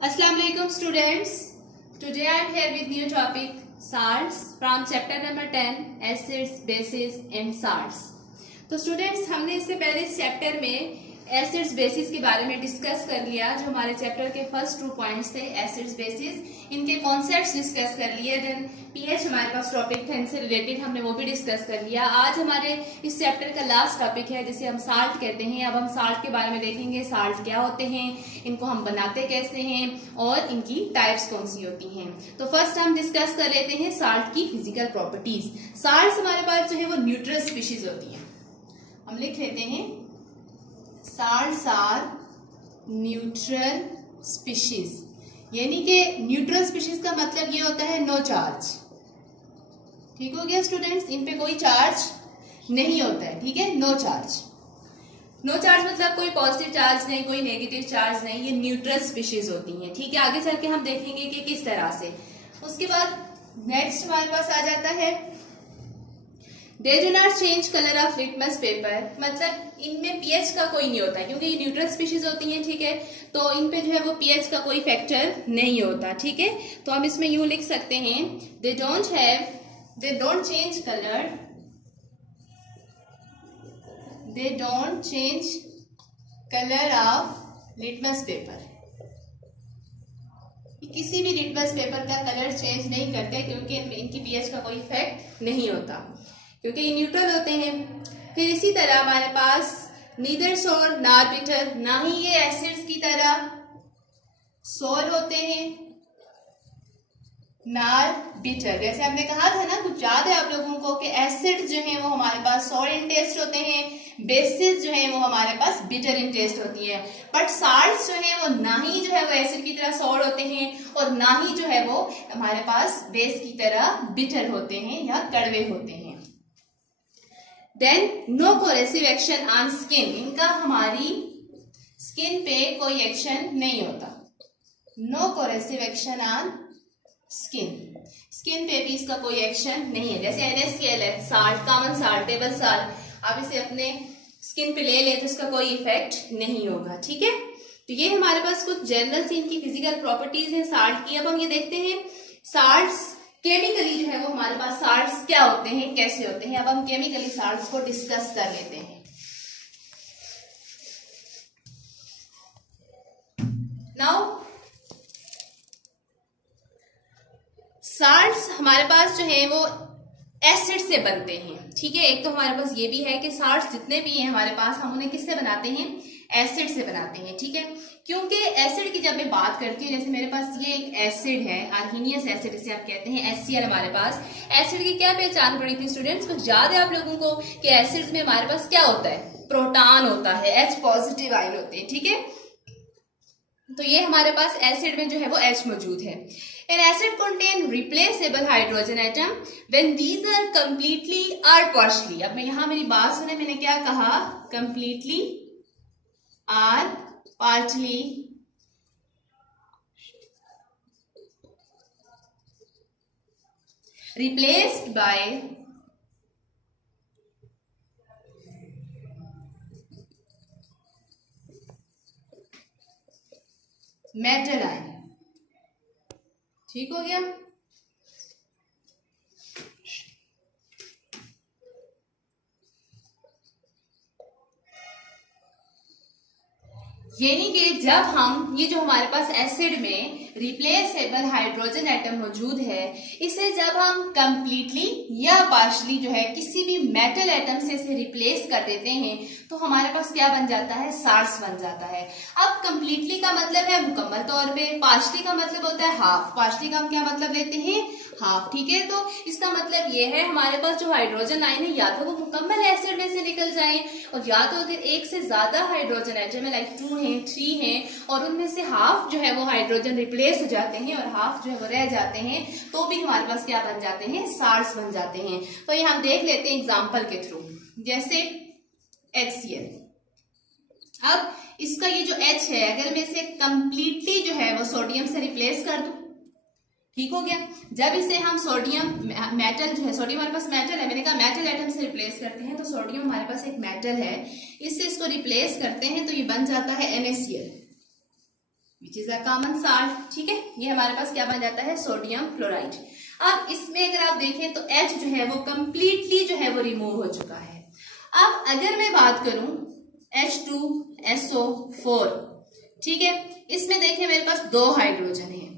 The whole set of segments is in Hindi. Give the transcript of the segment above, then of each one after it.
Assalamu alaikum students. Today I am here with new topic salts from chapter number 10 acids, bases and salts. तो स्टूडेंट्स हमने इससे पहले इस चैप्टर में एसिड्स बेसिस के बारे में डिस्कस कर लिया। जो हमारे चैप्टर के फर्स्ट 2 पॉइंट्स थे एसिड्स बेसिस, इनके कॉन्सेप्ट्स डिस्कस कर लिए। देन पीएच हमारे पास टॉपिक था, इनसे रिलेटेड हमने वो भी डिस्कस कर लिया। आज हमारे इस चैप्टर का लास्ट टॉपिक है जिसे हम साल्ट कहते हैं। अब हम साल्ट के बारे में देखेंगे, साल्ट क्या होते हैं, इनको हम बनाते कैसे हैं और इनकी टाइप्स कौन सी होती हैं। तो फर्स्ट हम डिस्कस कर लेते हैं साल्ट की फिजिकल प्रॉपर्टीज। साल्ट हमारे पास जो है वो न्यूट्रल स्पीशीज होती है। हम लिख लेते हैं salts are neutral species, यानी कि न्यूट्रल स्पीशीज का मतलब ये होता है नो चार्ज। ठीक हो गया स्टूडेंट्स, इन पे कोई चार्ज नहीं होता है। ठीक है, नो चार्ज। नो चार्ज मतलब कोई पॉजिटिव चार्ज नहीं, कोई नेगेटिव चार्ज नहीं, ये न्यूट्रल स्पीशीज होती हैं। ठीक है, आगे चल के हम देखेंगे कि किस तरह से। उसके बाद नेक्स्ट हमारे पास आ जाता है They do not change color of litmus paper, मतलब इनमें पीएच का कोई नहीं होता क्योंकि ये न्यूट्रल स्पीशीज होती हैं। ठीक है, तो इन पे जो है वो पीएच का कोई फैक्टर नहीं होता। ठीक है, तो हम इसमें यूं लिख सकते हैं they don't change color, they don't change color of litmus paper। किसी भी लिटमस पेपर का कलर चेंज नहीं करते क्योंकि इनकी पीएच का कोई इफेक्ट नहीं होता, क्योंकि ये न्यूट्रल होते हैं। फिर इसी तरह हमारे पास नीदर सोर नॉर बिटर, ना ही ये एसिड्स की तरह सोर होते हैं नॉर बिटर। जैसे हमने कहा था ना, कुछ याद है आप लोगों को कि एसिड जो है वो हमारे पास सोर इन टेस्ट होते हैं, बेसिस जो है वो हमारे पास बिटर इन टेस्ट होती है। बट साल्ट्स जो है वो ना ही जो है वो एसिड की तरह सोर होते हैं और ना ही जो है वो हमारे पास बेस की तरह बिटर होते हैं या कड़वे होते हैं। Then no corrosive action on skin, इनका हमारी स्किन पे कोई एक्शन नहीं होता। No corrosive action on skin, skin पे भी इसका कोई एक्शन नहीं है। जैसे NaCl है, salt, common salt, table salt, आप इसे अपने स्किन पे ले लें तो इसका कोई इफेक्ट नहीं होगा। ठीक है, तो ये हमारे पास कुछ जनरल सी इनकी फिजिकल प्रॉपर्टीज है साल्ट की। अब हम ये देखते हैं साल्ट्स केमिकली जो है वो हमारे पास साल्ट्स क्या होते हैं, कैसे होते हैं। अब हम केमिकली साल्ट्स को डिस्कस कर लेते हैं। नाउ साल्ट्स हमारे पास जो है वो एसिड से बनते हैं। ठीक है, एक तो हमारे पास ये भी है कि साल्ट्स जितने भी हैं हमारे पास, हम उन्हें किससे बनाते हैं, एसिड से बनाते हैं। ठीक है, क्योंकि एसिड की जब मैं बात करती हूँ, जैसे मेरे पास ये एक एसिड है, आर्हीनियस एसिड इसे आप कहते हैं, HCl हमारे पास। एसिड की क्या पहचान पड़ी थी स्टूडेंट्स, कुछ याद है आप लोगों को कि एसिड्स में हमारे पास क्या होता है, प्रोटॉन होता है, H पॉजिटिव आयन होते हैं। ठीक है, तो ये हमारे पास एसिड में जो है वो H मौजूद है। An acid contain replaceable hydrogen atom when these are completely or partially। अब मैं यहां मेरी बात सुने, मैंने क्या कहा, completely or partly replaced by metal ion। ठीक हो गया। यानी कि जब हम ये जो हमारे पास एसिड में रिप्लेसेबल हाइड्रोजन एटम मौजूद है, इसे जब हम कंप्लीटली या पार्शली जो है किसी भी मेटल एटम से इसे रिप्लेस कर देते हैं तो हमारे पास क्या बन जाता है, साल्ट्स बन जाता है। अब कंप्लीटली का मतलब है मुकम्मल तौर पे, पार्शली का मतलब होता है हाफ। पार्शली का हम क्या मतलब लेते हैं, हाफ। ठीक है, तो इसका मतलब ये है हमारे पास जो हाइड्रोजन आयन है या तो वो मुकम्मल एसिड में से निकल जाए और या तो अगर एक से ज्यादा हाइड्रोजन एटम है, लाइक 2 है, 3 है, और उनमें से हाफ जो है वो हाइड्रोजन रिप्लेस हो जाते हैं और हाफ जो है वो रह जाते हैं, तो भी हमारे पास क्या बन जाते हैं, साल्ट्स बन जाते हैं। तो ये हम देख लेते हैं एग्जाम्पल के थ्रू। जैसे HCl, अब इसका ये जो H है, अगर मैं इसे कंप्लीटली जो है वो सोडियम से रिप्लेस कर दूं, ठीक हो गया। जब इसे हम सोडियम मेटल जो है, सोडियम हमारे पास मेटल है, मैंने कहा मेटल एटम से रिप्लेस करते हैं, तो सोडियम हमारे पास एक मेटल है, इससे इसको रिप्लेस करते हैं तो ये बन जाता है NaCl। Which is a common salt. ठीक है, ये हमारे पास क्या बन जाता है, सोडियम क्लोराइड। अब इसमें अगर आप देखें तो H जो है वो कंप्लीटली जो है वो रिमूव हो चुका है। अब अगर मैं बात करूं H2SO4, ठीक है, इसमें देखिए मेरे पास 2 हाइड्रोजन है।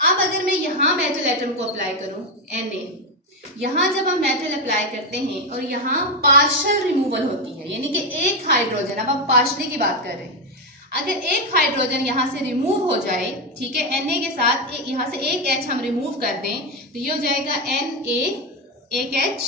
अब अगर मैं यहां मेटल एटम को अप्लाई करूं Na, यहां जब हम मेटल अप्लाई करते हैं और यहां पार्शियल रिमूवल होती है, यानी कि एक हाइड्रोजन, अब हम पार्शियली की बात कर रहे हैं, अगर एक हाइड्रोजन यहां से रिमूव हो जाए, ठीक है, Na के साथ यहां से एक H हम रिमूव कर दें तो ये हो जाएगा Na, एक H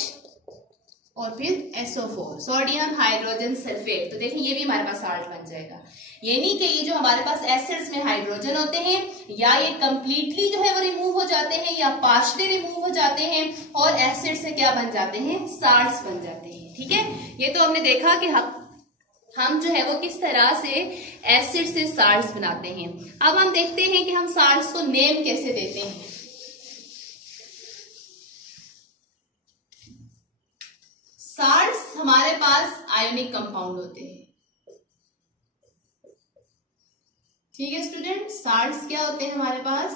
और फिर SO4, सोडियम हाइड्रोजन सल्फेट। तो देखिए ये भी हमारे पास साल्ट बन जाएगा। यानी कि ये जो हमारे पास एसिड्स में हाइड्रोजन होते हैं, या ये कंप्लीटली जो है वो रिमूव हो जाते हैं या पार्शियली रिमूव हो जाते हैं, और एसिड से क्या बन जाते हैं, साल्ट्स बन जाते हैं। ठीक है, ये तो हमने देखा कि हम जो है वो किस तरह से एसिड से साल्ट्स बनाते हैं। अब हम देखते हैं कि हम साल्ट्स को नेम कैसे देते हैं। साल्ट्स हमारे पास आयोनिक कंपाउंड होते हैं। ठीक है स्टूडेंट, साल्ट्स क्या होते हैं हमारे पास,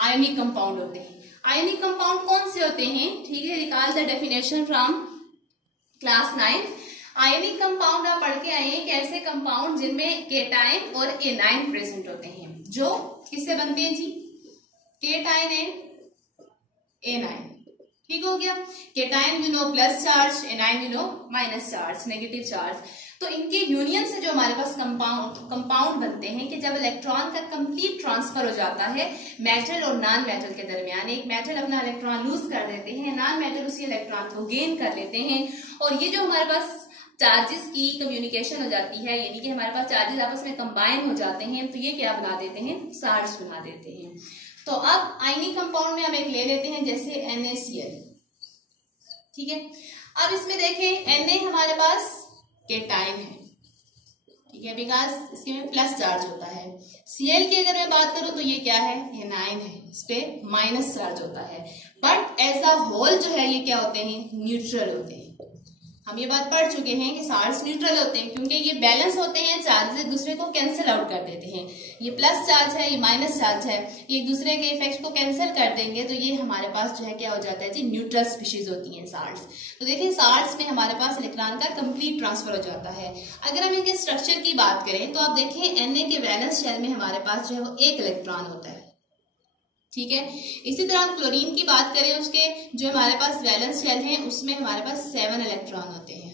आयोनिक कंपाउंड होते हैं। आयोनिक कंपाउंड कौन से होते हैं, ठीक है, recall the definition from class 9। Ionic compound आप पढ़ के आए हैं कि ऐसे कंपाउंड जिनमें केटाइन और एनाइन प्रेजेंट होते हैं, जो किससे बनते हैं जी, केटाइन एंड एनाइन। ठीक हो गया, cation you know plus charge, A9 you know minus charge, negative charge. तो इनके यूनियन से जो हमारे पास कंपाउंड बनते हैं कि जब इलेक्ट्रॉन का कंप्लीट ट्रांसफर हो जाता है मेटल और नॉन मेटल के दरमियान, एक मेटल अपना इलेक्ट्रॉन लूज कर देते हैं, नॉन मेटल उसी इलेक्ट्रॉन को गेन कर लेते हैं, और ये जो हमारे पास चार्जेस की कम्युनिकेशन हो जाती है, यानी कि हमारे पास चार्जेस आपस में कंबाइन हो जाते हैं, तो ये क्या बना देते हैं, साल्ट्स बना देते हैं। तो अब आयनिक कंपाउंड में हम एक ले लेते हैं जैसे NaCl। ठीक है, अब इसमें देखें Na हमारे पास केटाइन है, ठीक है, बिकॉज इसके में प्लस चार्ज होता है। Cl की अगर मैं बात करूं तो ये क्या है, एनाइन है, इस पे माइनस चार्ज होता है। बट एज अ होल जो है ये क्या होते हैं, न्यूट्रल होते हैं। हम ये बात पढ़ चुके हैं कि साल्ट्स न्यूट्रल होते हैं क्योंकि ये बैलेंस होते हैं, चार्जेस एक दूसरे को कैंसिल आउट कर देते हैं। ये प्लस चार्ज है, ये माइनस चार्ज है, ये एक दूसरे के इफेक्ट को कैंसिल कर देंगे, तो ये हमारे पास जो है क्या हो जाता है जी, न्यूट्रल स्पीशीज होती हैं साल्ट्स। तो देखिए साल्ट्स में हमारे पास इलेक्ट्रॉन का कंप्लीट ट्रांसफर हो जाता है। अगर हम इनके स्ट्रक्चर की बात करें तो आप देखिए Na के वैलेंस शेल में हमारे पास जो है वो एक इलेक्ट्रॉन होता है। ठीक है, इसी तरह हम क्लोरीन की बात करें, उसके जो हमारे पास वैलेंस शेल है उसमें हमारे पास 7 इलेक्ट्रॉन होते हैं।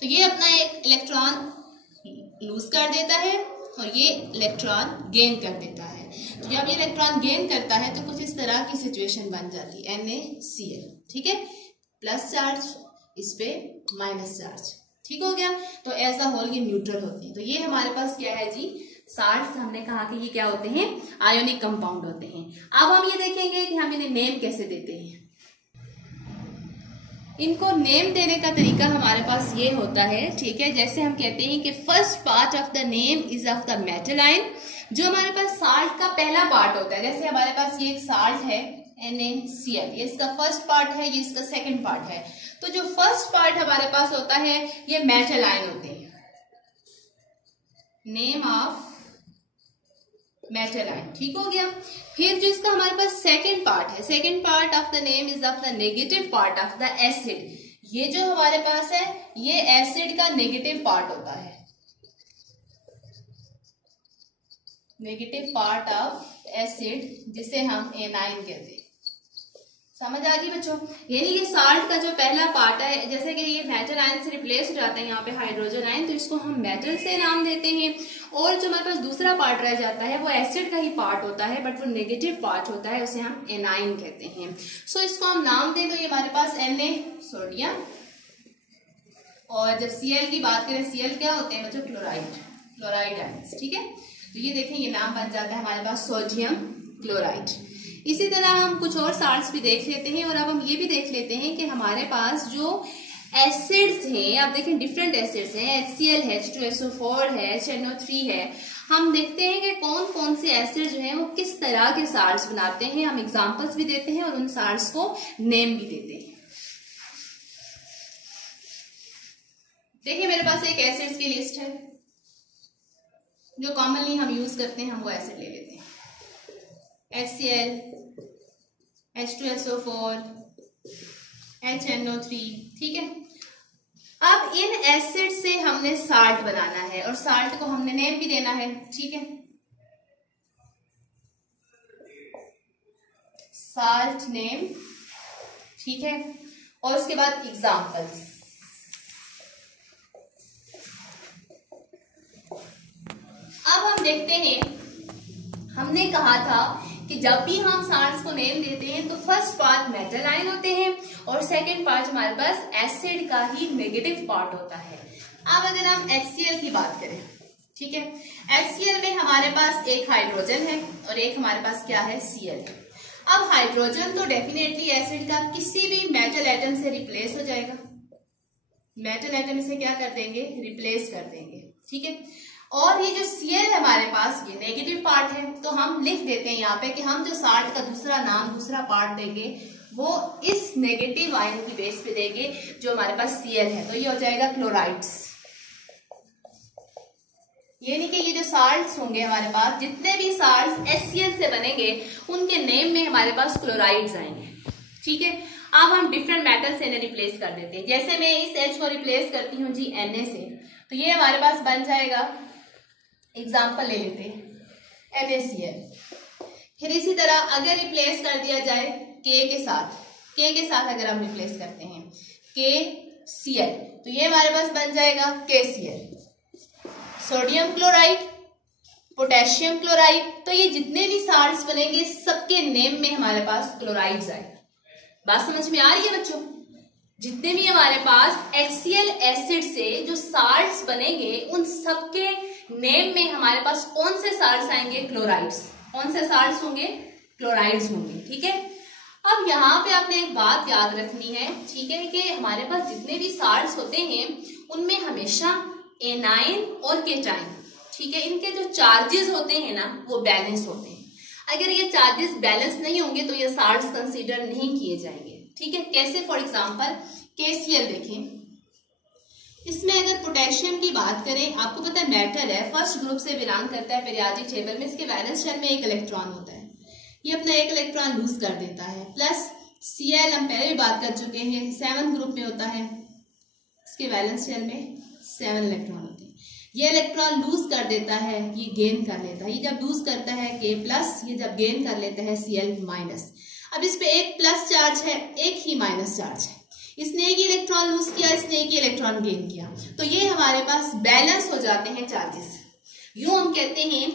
तो ये अपना एक इलेक्ट्रॉन लूज कर देता है और ये इलेक्ट्रॉन गेन कर देता है। तो जब ये इलेक्ट्रॉन गेन करता है तो कुछ इस तरह की सिचुएशन बन जाती है, NaCl। ठीक है, प्लस चार्ज, इस पे माइनस चार्ज। ठीक हो गया, तो एज अ होल ये न्यूट्रल होते हैं। तो ये हमारे पास क्या है जी, साल्ट्स। हमने कहा कि ये क्या होते हैं, आयोनिक कंपाउंड होते हैं। अब हम ये देखेंगे कि हम इन्हें नेम कैसे देते हैं। इनको नेम देने का तरीका हमारे पास ये होता है, ठीक है, जैसे हम कहते हैं कि first part of the name is of the metal ion. जो हमारे पास साल्ट का पहला पार्ट होता है, जैसे हमारे पास ये एक साल्ट है NaCl, ये इसका फर्स्ट पार्ट है, ये इसका सेकंड पार्ट है। तो जो फर्स्ट पार्ट हमारे पास होता है ये मेटल आयन होते हैं, नेम ऑफ मेटल आयन। ठीक हो गया, फिर जो इसका हमारे पास सेकंड पार्ट है, second part of the name is of the negative part of the acid. ये जो हमारे पास है ये एसिड का नेगेटिव पार्ट होता है, नेगेटिव पार्ट ऑफ एसिड, जिसे हम एनाइन कहते हैं। समझ आ गई बच्चों, यानी कि साल्ट का जो पहला पार्ट है, जैसे कि ये मेटल आयन से रिप्लेस हो जाता है यहाँ पे हाइड्रोजन आयन, तो इसको हम मेटल से नाम देते हैं। और जो हमारे पास दूसरा पार्ट रह जाता है वो एसिड का ही पार्ट होता है, बट वो नेगेटिव पार्ट होता है, उसे हम एनाइन कहते हैं। सो इसको हम नाम दें तो ये हमारे पास Na सोडियम, और जब Cl की बात करें, Cl क्या होते हैं बच्चों, क्लोराइड आयंस। ठीक है, तो ये देखें ये नाम बन जाता है हमारे पास सोडियम क्लोराइड। इसी तरह हम कुछ और साल्ट्स भी देख लेते हैं, और अब हम ये भी देख लेते हैं कि हमारे पास जो एसिड्स हैं, आप देखें डिफरेंट एसिड्स हैं, HCl है, H2SO4 है, HNO3 है। हम देखते हैं कि कौन कौन से एसिड जो हैं वो किस तरह के साल्ट्स बनाते हैं। हम एग्जांपल्स भी देते हैं और उन साल्ट्स को नेम भी देते हैं। देखिए मेरे पास एक एसिड्स की लिस्ट है, जो कॉमनली हम यूज करते हैं हम वो एसिड ले लेते हैं। HCl, H2SO4, HNO3, ठीक है। अब इन एसिड से हमने साल्ट बनाना है और साल्ट को हमने नेम भी देना है, ठीक है। साल्ट नेम, ठीक है। और उसके बाद एग्जाम्पल्स। अब हम देखते हैं, हमने कहा था कि जब भी हम साल्ट्स को नेम देते हैं तो फर्स्ट पार्ट मेटल आयन होते हैं और सेकंड पार्ट हमारे पास एसिड का ही नेगेटिव पार्ट होता है। अब अगर हम HCl की बात करें, ठीक है, HCl में हमारे पास एक हाइड्रोजन है और एक हमारे पास क्या है, Cl। अब हाइड्रोजन तो डेफिनेटली एसिड का किसी भी मेटल एटम से रिप्लेस हो जाएगा, मेटल एटम से क्या कर देंगे, रिप्लेस कर देंगे, ठीक है। और ये जो Cl है हमारे पास, ये नेगेटिव पार्ट है, तो हम लिख देते हैं यहाँ पे कि हम जो साल्ट का दूसरा नाम, दूसरा पार्ट देंगे वो इस नेगेटिव आयन की बेस पे देंगे जो हमारे पास Cl है, तो ये हो जाएगा क्लोराइड्स। ये नहीं कि ये जो साल्ट्स होंगे हमारे पास, जितने भी साल्ट्स HCl से बनेंगे उनके नेम में हमारे पास क्लोराइड्स आएंगे, ठीक है। अब हम डिफरेंट मेटल से इन्हें रिप्लेस कर देते हैं। जैसे मैं इस H को रिप्लेस करती हूँ जी Na से, तो ये हमारे पास बन जाएगा, एग्जाम्पल ले लेते हैं NaCl। फिर इसी तरह अगर रिप्लेस कर दिया जाए K के साथ अगर हम रिप्लेस करते हैं KCl, तो ये हमारे पास बन जाएगा KCl। Sodium chloride, potassium chloride, तो ये जितने भी साल्ट्स बनेंगे सबके नेम में हमारे पास क्लोराइड्स आएगा। बात समझ में आ रही है बच्चों? जितने भी हमारे पास HCl एसिड से जो साल्ट्स बनेंगे उन सबके नेम में हमारे पास कौन से साल्ट्स आएंगे, क्लोराइड्स। कौन से साल्ट्स होंगे, क्लोराइड्स होंगे, ठीक है। अब यहाँ पे आपने एक बात याद रखनी है, ठीक है, कि हमारे पास जितने भी साल्ट्स होते हैं उनमें हमेशा एनाइन और केटाइन, ठीक है, इनके जो चार्जेस होते हैं ना वो बैलेंस होते हैं। अगर ये चार्जेस बैलेंस नहीं होंगे तो ये साल्ट्स कंसीडर नहीं किए जाएंगे, ठीक है। कैसे, फॉर एग्जांपल KCl देखें, इसमें अगर पोटेशियम की बात करें, आपको पता है मेटल है, फर्स्ट ग्रुप से बिलोंग करता है पीरियोडिक टेबल में, इसके वैलेंस शेल में एक इलेक्ट्रॉन होता है, ये अपना एक इलेक्ट्रॉन लूज कर देता है। प्लस Cl हम पहले भी बात कर चुके हैं, 7th ग्रुप में होता है, इसके वैलेंस शेल में 7 इलेक्ट्रॉन होते हैं। ये इलेक्ट्रॉन लूज कर देता है, ये गेन कर लेता है। ये जब लूज करता है K+, ये जब गेन कर लेता है Cl-। अब इस पे एक प्लस चार्ज है, एक ही माइनस चार्ज है, इसने एक ही इलेक्ट्रॉन लूज किया, इसने एक ही इलेक्ट्रॉन गेन किया, तो ये हमारे पास बैलेंस हो जाते हैं चार्जेस। यूं हम कहते हैं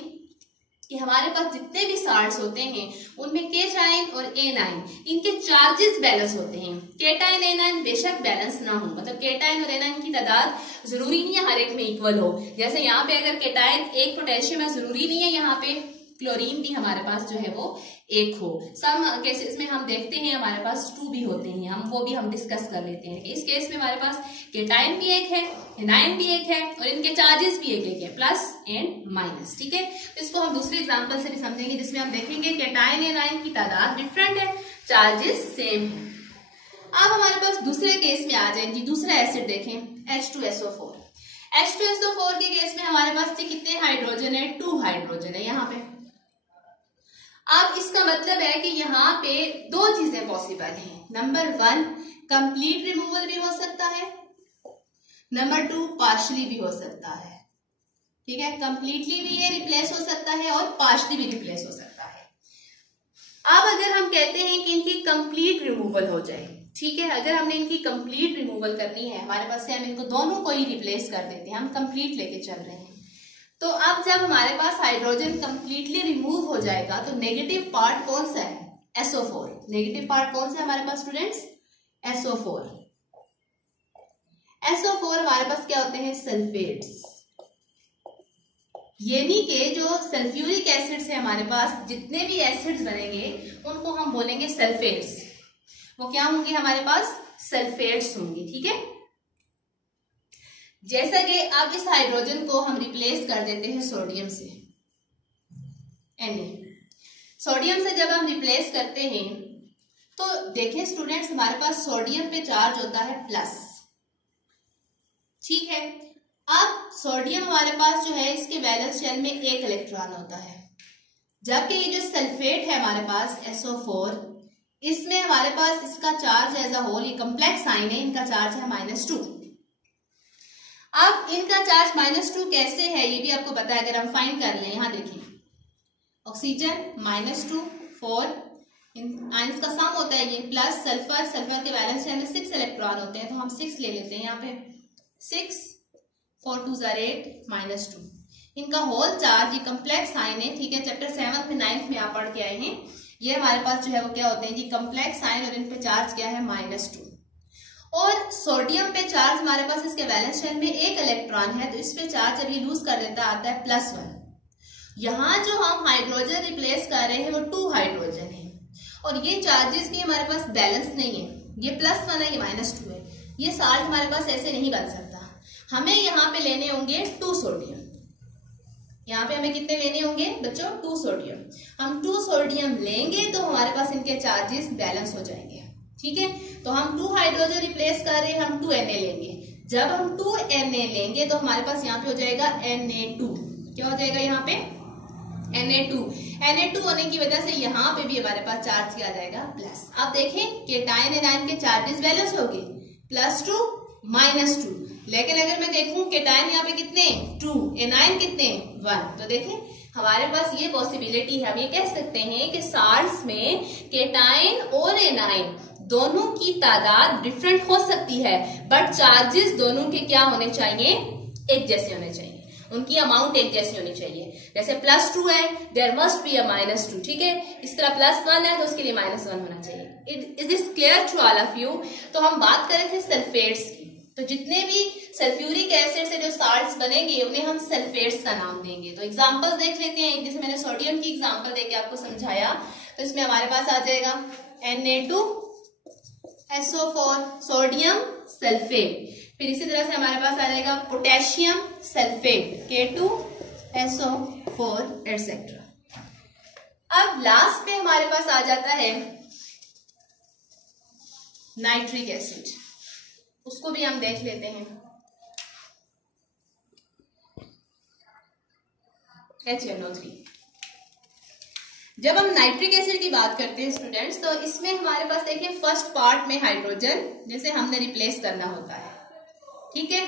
कि हमारे पास जितने भी साल्ट्स होते हैं उनमें केटाइन और एनाइन, इनके चार्जेस बैलेंस होते हैं। केटाइन एनाइन बेशक बैलेंस ना हो, मतलब केटाइन और एनाइन की तादाद जरूरी नहीं है हर एक में इक्वल हो। जैसे यहाँ पे अगर केटाइन एक पोटेशियम है, जरूरी नहीं है यहाँ पे क्लोरीन भी हमारे पास जो है वो एक हो। सम केसेस में हम देखते हैं हमारे पास 2 भी होते हैं, हम वो भी हम डिस्कस कर लेते हैं। इस केस में हमारे पास केटाइन भी एक है, एनाइन भी एक है और इनके चार्जेस भी एक एक है, प्लस एंड माइनस, ठीक है। तो इसको हम दूसरे एग्जांपल से भी समझेंगे जिसमें हम देखेंगे केटाइन एनाइन की तादाद डिफरेंट है, चार्जेस सेम है। अब हमारे पास दूसरे केस में आ जाएंगे, दूसरा एसिड देखें H2SO4। H2SO4 के केस में हमारे पास कितने हाइड्रोजन है, 2 हाइड्रोजन है यहाँ पे। अब इसका मतलब है कि यहाँ पे 2 चीजें पॉसिबल हैं। नंबर 1 कंप्लीट रिमूवल भी हो सकता है, नंबर 2 पार्शली भी हो सकता है, ठीक है। कंप्लीटली भी ये रिप्लेस हो सकता है और पार्शली भी रिप्लेस हो सकता है। अब अगर हम कहते हैं कि इनकी कंप्लीट रिमूवल हो जाए, ठीक है, अगर हमने इनकी कंप्लीट रिमूवल करनी है हमारे पास से, हम इनको दोनों को ही रिप्लेस कर देते हैं, हम कंप्लीट लेके चल रहे हैं। तो अब जब हमारे पास हाइड्रोजन कंप्लीटली रिमूव हो जाएगा तो नेगेटिव पार्ट कौन सा है, SO4। नेगेटिव पार्ट कौन सा है हमारे पास स्टूडेंट्स, SO4। SO4 हमारे पास क्या होते हैं, सल्फेट्स। यानी कि जो सल्फ्यूरिक एसिड से हमारे पास जितने भी एसिड्स बनेंगे उनको हम बोलेंगे सल्फेट्स। वो क्या होंगे हमारे पास, सल्फेट्स होंगे, ठीक है। जैसा कि अब इस हाइड्रोजन को हम रिप्लेस कर देते हैं सोडियम से, Na। सोडियम से जब हम रिप्लेस करते हैं तो देखें स्टूडेंट्स, हमारे पास सोडियम पे चार्ज होता है प्लस, ठीक है। अब सोडियम हमारे पास जो है इसके वैलेंस शेल में एक इलेक्ट्रॉन होता है, जबकि ये जो सल्फेट है हमारे पास SO4, इसमें हमारे पास इसका चार्ज एज अ होल, ये कम्प्लेक्स साइन है, इनका चार्ज है -2। अब इनका चार्ज -2 कैसे है ये भी आपको पता है, अगर हम फाइंड कर लें। यहाँ देखिए ऑक्सीजन -2 4 आयंस का सम होता है ये, प्लस सल्फर, सल्फर के वैलेंस शेल में 6 इलेक्ट्रॉन होते हैं, तो हम 6 ले लेते हैं यहाँ पे, 6 4 2 8 -2। इनका होल चार्ज, ये कम्प्लेक्स साइन है, ठीक है, चैप्टर 7 में 9th में आप पढ़ के आए हैं। ये हमारे पास जो है वो क्या होते हैं जी, कम्प्लेक्स साइन, और इन पे चार्ज क्या है -2। और सोडियम पे चार्ज हमारे पास इसके वैलेंस शेल में एक इलेक्ट्रॉन है, तो इस पे चार्ज जब ये लूज कर देता आता है +1। यहाँ जो हम हाइड्रोजन रिप्लेस कर रहे हैं वो 2 हाइड्रोजन है, और ये चार्जेस भी हमारे पास बैलेंस नहीं है, ये +1 है, ये -2 है। ये साल्ट हमारे पास ऐसे नहीं बन सकता, हमें यहाँ पे लेने होंगे 2 सोडियम। यहाँ पे हमें कितने लेने होंगे बच्चों, 2 सोडियम। हम 2 सोडियम लेंगे तो हमारे पास इनके चार्जेस बैलेंस हो जाएंगे, ठीक है। तो हम 2 हाइड्रोजन रिप्लेस कर रहे हैं, हम 2 Na लेंगे। जब हम 2 Na लेंगे तो हमारे पास यहाँ पे हो जाएगा Na2। क्या हो जाएगा यहाँ पे, Na2 होने की वजह से यहाँ पे भी हमारे पास चार्ज किया जाएगा प्लस। अब देखें केटायन एनायन के चार्जेस बैलेंस हो गए, +2 -2। लेकिन अगर मैं देखूं केटायन यहाँ पे कितने 2, एनायन कितने 1, तो देखें हमारे पास ये पॉसिबिलिटी है, हम ये कह सकते हैं कि साल्ट्स में केटायन और एनायन दोनों की तादाद डिफरेंट हो सकती है, बट चार्जेस दोनों के क्या होने चाहिए, एक जैसे होने चाहिए, उनकी अमाउंट एक जैसी होनी चाहिए। जैसे +2 है, देयर मस्ट बी अ -2, ठीक है। इस तरह +1 है तो उसके लिए -1 होना चाहिए। Is this clear to all of you? तो हम बात कर रहे थे सल्फेट्स की, तो जितने भी सल्फ्यूरिक एसिड से जो साल्ट्स बनेंगे उन्हें हम सल्फेट्स का नाम देंगे। तो एग्जांपल्स देख लेते हैं। जैसे मैंने सोडियम की एग्जांपल देके आपको समझाया, तो इसमें हमारे पास आ जाएगा Na2SO4 सोडियम सल्फेट। फिर इसी तरह से हमारे पास आ जाएगा पोटेशियम सल्फेट K2SO4 एटसेट्रा। अब लास्ट पे हमारे पास आ जाता है नाइट्रिक एसिड, उसको भी हम देख लेते हैं। HNO3। जब हम नाइट्रिक एसिड की बात करते हैं स्टूडेंट्स, तो इसमें हमारे पास देखिए फर्स्ट पार्ट में हाइड्रोजन जैसे हमने रिप्लेस करना होता है, ठीक है।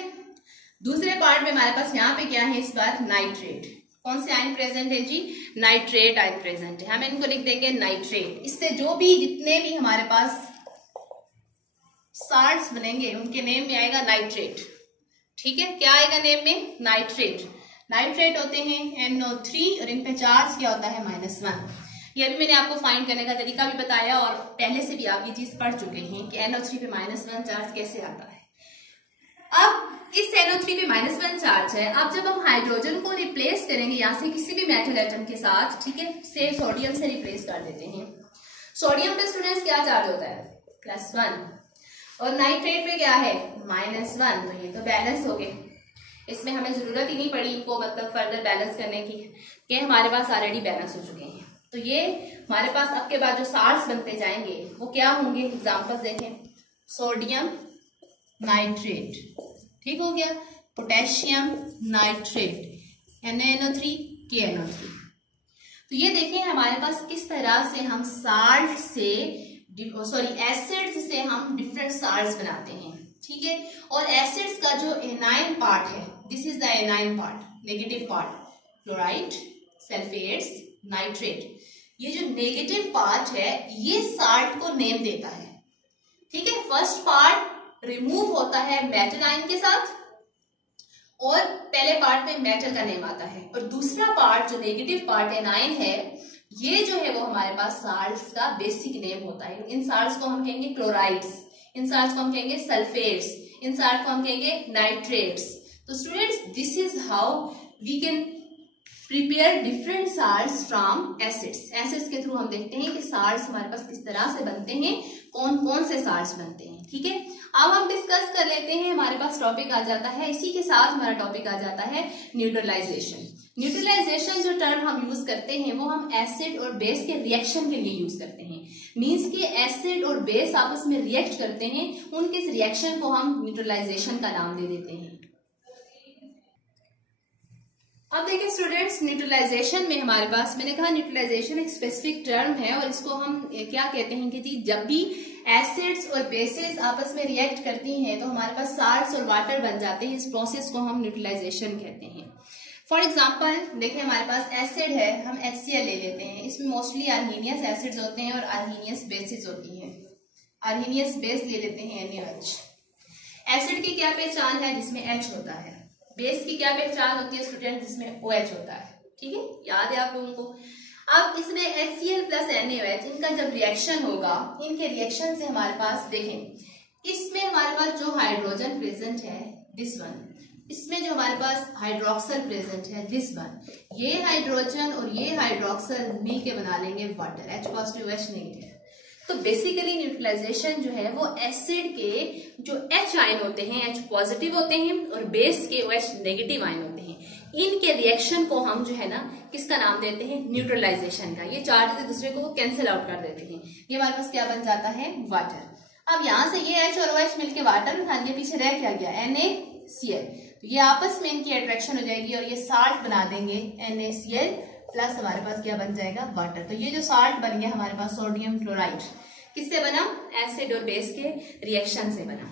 दूसरे पार्ट में हमारे पास यहाँ पे क्या है इस बार नाइट्रेट। कौन से आयन प्रेजेंट है जी, नाइट्रेट आयन प्रेजेंट है, हम इनको लिख देंगे नाइट्रेट। इससे जो भी जितने भी हमारे पास साल्ट्स बनेंगे उनके नेम में आएगा नाइट्रेट, ठीक है। क्या आएगा नेम में, नाइट्रेट। नाइट्रेट होते हैं NO3 और इन पे चार्ज क्या होता है -1। ये अभी मैंने आपको फाइंड करने का तरीका भी बताया, और पहले से भी आप ये चीज पढ़ चुके हैं कि NO3 पे -1 चार्ज कैसे आता है। अब इस NO3 पे -1 चार्ज है। अब जब हम हाइड्रोजन को रिप्लेस करेंगे यहाँ से किसी भी मेटल एटम के साथ, ठीक है, से सोडियम से रिप्लेस कर देते हैं। सोडियम पे स्टूडेंट्स क्या चार्ज होता है, +1, और नाइट्रेट पे क्या है -1, तो ये तो बैलेंस हो गए। इसमें हमें जरूरत ही नहीं पड़ी इनको मतलब फर्दर बैलेंस करने की, कि हमारे पास ऑलरेडी बैलेंस हो चुके हैं। तो ये हमारे पास अब के बाद जो साल्ट्स बनते जाएंगे वो क्या होंगे, एग्जांपल्स देखें। सोडियम नाइट्रेट, ठीक हो गया, पोटेशियम नाइट्रेट NaNO3 KNO3। तो ये देखें हमारे पास किस तरह से हम साल्ट से एसिड्स से हम डिफरेंट साल्ट्स बनाते हैं, ठीक है। और एसिड्स का जो एनाइन पार्ट है, this is the A9 part, negative part, chloride, sulphates, nitrate. ये जो नेगेटिव पार्ट है ये साल्ट को नेम देता है, ठीक है। फर्स्ट पार्ट रिमूव होता है मेटल आयन के साथ, और पहले पार्ट में मेटल का नेम आता है, और दूसरा पार्ट जो नेगेटिव पार्ट एनाइन है, ये जो है वो हमारे पास साल्ट्स का बेसिक नेम होता है। इन साल्ट्स को हम कहेंगे क्लोराइड्स, इन साल्ट्स को हम कहेंगे सल्फेट्स, इन साल्ट को हम कहेंगे नाइट्रेट्स। तो students this is how we can prepare different salts from acids. Acids के थ्रू हम देखते हैं कि साल्ट्स हमारे पास किस तरह से बनते हैं, कौन कौन से साल्ट्स बनते हैं, ठीक है। अब हम डिस्कस कर लेते हैं, हमारे पास टॉपिक आ जाता है, इसी के साथ हमारा टॉपिक आ जाता है न्यूट्रलाइजेशन। न्यूट्रलाइजेशन जो टर्म हम यूज करते हैं वो हम एसिड और बेस के रिएक्शन के लिए यूज करते हैं। मींस कि एसिड और बेस आपस में रिएक्ट करते हैं, उनके इस रिएक्शन को हम न्यूट्रलाइजेशन का नाम दे देते हैं। अब देखिए स्टूडेंट्स, न्यूट्रलाइजेशन में हमारे पास, मैंने कहा न्यूट्रलाइजेशन एक स्पेसिफिक टर्म है और इसको हम क्या कहते हैं कि जी जब भी एसिड्स और बेसिस आपस में रिएक्ट करती हैं तो हमारे पास साल्ट्स और वाटर बन जाते हैं। इस प्रोसेस को हम न्यूट्रलाइजेशन कहते हैं। फॉर एग्जाम्पल देखिए, हमारे पास एसिड है, हम HCl ले लेते हैं। इसमें मोस्टली अर्हीनियस एसिड्स होते हैं और अर्हीनियस बेसिस होती हैं। अर्हीनियस बेस ले लेते हैं NaOH। एसिड की क्या पहचान है? जिसमें H होता है। बेस की क्या पहचान होती है स्टूडेंट? जिसमें OH होता है। ठीक है, याद है आप लोगों को। अब इसमें HCl प्लस NaOH, इनका जब रिएक्शन होगा, इनके रिएक्शन से हमारे पास देखें, इसमें हमारे पास जो हाइड्रोजन प्रेजेंट है दिस वन, इसमें जो हमारे पास हाइड्रोक्सल प्रेजेंट है दिस वन, ये हाइड्रोजन और ये हाइड्रोक्सल मिलके बना लेंगे water, H positive OH negative. तो बेसिकली न्यूट्रलाइजेशन जो है वो एसिड के जो H आयन होते हैं, H पॉजिटिव होते हैं और बेस के OH नेगेटिव आयन होते हैं, इनके रिएक्शन को हम जो है ना किसका नाम देते हैं? न्यूट्रलाइजेशन का। ये चार्ज एक दूसरे को कैंसिल आउट कर देते हैं। ये हमारे पास क्या बन जाता है? वाटर। अब यहाँ से ये H और OH मिलके वाटर बना दिया, पीछे रह क्या गया? NaCl। तो ये आपस में इनकी अट्रैक्शन हो जाएगी और ये साल्ट बना देंगे NaCl प्लस हमारे पास क्या बन जाएगा? वाटर। तो ये जो साल्ट बन गया हमारे पास सोडियम क्लोराइड, किससे बना? एसिड और बेस के रिएक्शन से बना।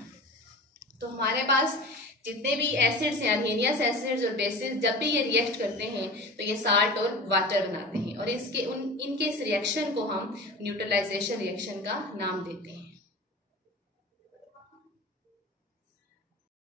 तो हमारे पास जितने भी एसिड्स हैं, अर्हीनियस एसिड्स और बेसिस, जब भी ये रिएक्ट करते हैं तो ये साल्ट और वाटर बनाते हैं और इनके इस रिएक्शन को हम न्यूट्रलाइजेशन रिएक्शन का नाम देते हैं।